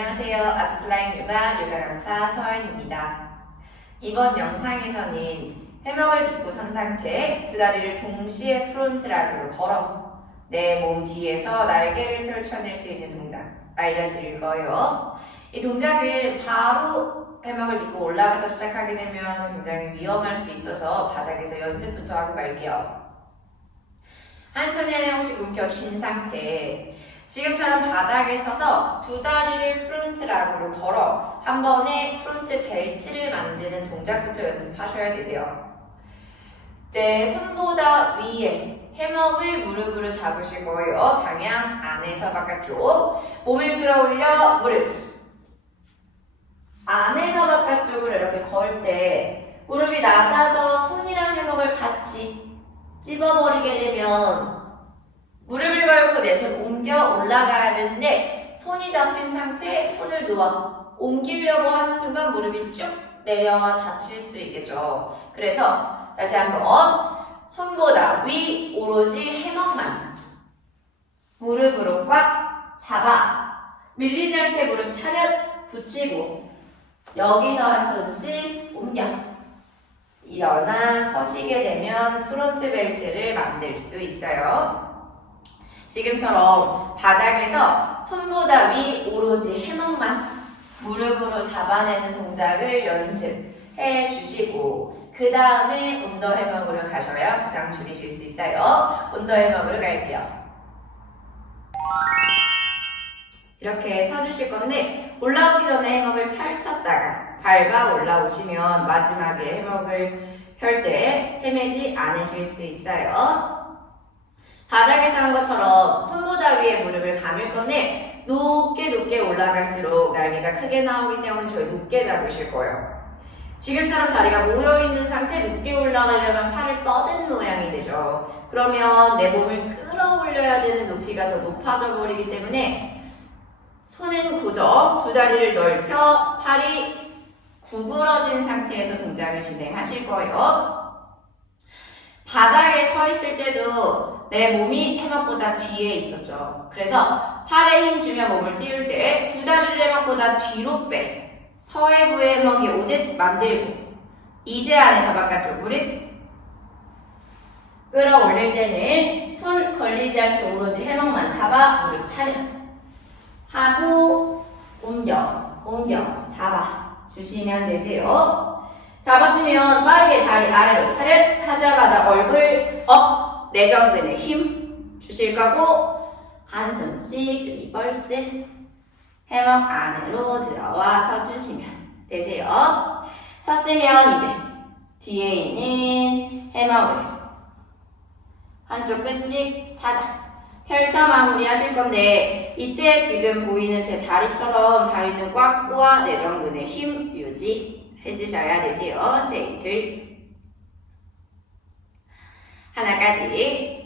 안녕하세요. 아트플라잉 요가 요가 강사 서연입니다. 이번 영상에서는 해먹을 딛고 선 상태 두 다리를 동시에 프론트락으로 걸어 내 몸 뒤에서 날개를 펼쳐낼 수 있는 동작 알려드릴 거예요. 이 동작은 바로 해먹을 딛고 올라가서 시작하게 되면 굉장히 위험할 수 있어서 바닥에서 연습부터 하고 갈게요. 한 손에 한 혹씩 움켜쥔 상태 지금처럼 바닥에 서서 두 다리를 프론트락으로 걸어 한 번에 프론트 벨트를 만드는 동작부터 연습하셔야 되세요. 네, 손보다 위에 해먹을 무릎으로 잡으실 거예요. 방향 안에서 바깥쪽. 몸을 끌어올려 무릎. 안에서 바깥쪽으로 이렇게 걸 때 무릎이 낮아져 손이랑 해먹을 같이 찝어버리게 되면 무릎을 걸고 내손 옮겨 올라가야 되는데 손이 잡힌 상태에 손을 누워 옮기려고 하는 순간 무릎이 쭉 내려와 다칠 수 있겠죠. 그래서 다시 한번 손보다 위 오로지 해먹만 무릎으로 꽉 잡아 밀리지 않게 무릎 차렷 붙이고 여기서 한 손씩 옮겨 일어나 서시게 되면 프론트 벨트를 만들 수 있어요. 지금처럼 바닥에서 손보다 위 오로지 해먹만 무릎으로 잡아내는 동작을 연습해 주시고 그 다음에 온더 해먹으로 가셔야 부상 줄이실 수 있어요. 온더 해먹으로 갈게요. 이렇게 서주실 건데 올라오기 전에 해먹을 펼쳤다가 밟아 올라오시면 마지막에 해먹을 펼 때 헤매지 않으실 수 있어요. 바닥에서 한 것처럼 손보다 위에 무릎을 감을 건데 높게 높게 올라갈수록 날개가 크게 나오기 때문에 저희 높게 잡으실 거예요. 지금처럼 다리가 모여있는 상태 높게 올라가려면 팔을 뻗은 모양이 되죠. 그러면 내 몸을 끌어올려야 되는 높이가 더 높아져 버리기 때문에 손은 고정, 두 다리를 넓혀 팔이 구부러진 상태에서 동작을 진행하실 거예요. 바닥에 서 있을 때도 내 몸이 해먹보다 뒤에 있었죠. 그래서 팔에 힘 주며 몸을 띄울 때 두 다리를 해먹보다 뒤로 빼. 서해부의 해먹이 오듯 만들고 이제 안에서 바깥쪽 무릎 끌어올릴 때는 손 걸리지 않게 오로지 해먹만 잡아 무릎 차려 하고 옮겨 옮겨 잡아 주시면 되세요. 잡았으면 빠르게 다리 아래로 차렷 하자마자 얼굴 업 내전근에 힘 주실 거고 한 손씩 리버스 해먹 안으로 들어와 서 주시면 되세요. 섰으면 이제 뒤에 있는 해먹을 한쪽 끝씩 찾아 펼쳐 마무리 하실 건데 이때 지금 보이는 제 다리처럼 다리는 꽉 꼬아 내전근에 힘 유지 해 주셔야 되세요. 스테이틀 하나까지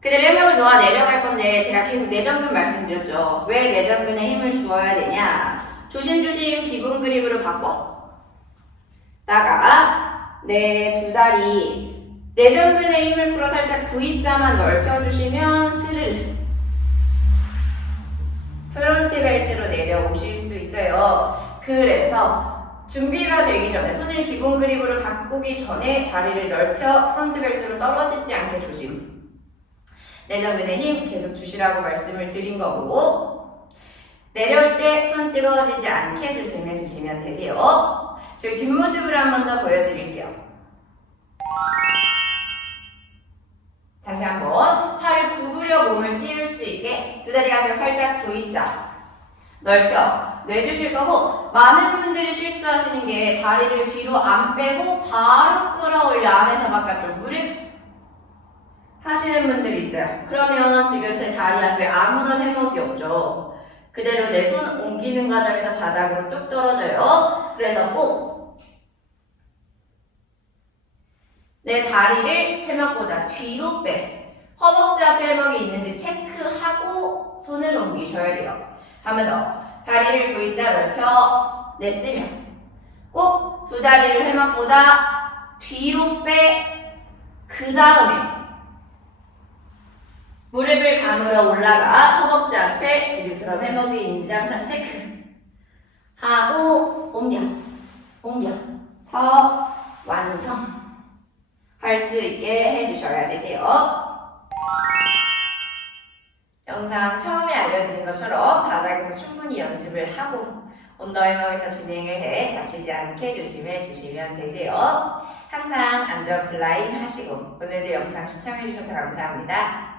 그대로 해명을 놓아 내려갈 건데 제가 계속 내전근 말씀드렸죠. 왜 내전근에 힘을 주어야 되냐? 조심조심 기본 그립으로 바꿔. 다가 내 두 다리 내전근에 힘을 풀어 살짝 V자만 넓혀주시면 스르르 프론트 벨트로 내려오실 수 있어요. 그래서 준비가 되기 전에 손을 기본 그립으로 바꾸기 전에 다리를 넓혀 프론트 벨트로 떨어지지 않게 조심. 내전근에 힘 계속 주시라고 말씀을 드린 거고 내려올 때 손 뜨거워지지 않게 조심해 주시면 되세요. 저희 뒷모습을 한 번 더 보여드릴게요. 다시 한번 팔을 구부려 몸을 띄울 수 있게 두 다리 가격 살짝 V자 넓혀 내주실 거고 많은 분들이 실수하시는 게 다리를 뒤로 안 빼고 바로 끌어올려 안에서 바깥쪽 무릎 하시는 분들이 있어요. 그러면 지금 제 다리 앞에 아무런 해먹이 없죠. 그대로 내 손 옮기는 과정에서 바닥으로 뚝 떨어져요. 그래서 꼭 내 다리를 해먹보다 뒤로 빼. 허벅지 앞에 해먹이 있는지 체크하고 손을 옮기셔야 돼요. 한 번 더. 다리를 V자 넓혀 냈으면 꼭두 다리를 해먹보다 뒤로 빼. 그 다음에 무릎을 감으러 올라가 허벅지 앞에 지금처럼 해먹이 있는지 항상 체크. 하고 옮겨 옮겨 영상 처음에 알려드린 것처럼 바닥에서 충분히 연습을 하고 온더해먹에서 진행을 해 다치지 않게 조심해 주시면 되세요. 항상 안전 플라잉 하시고 오늘도 영상 시청해주셔서 감사합니다.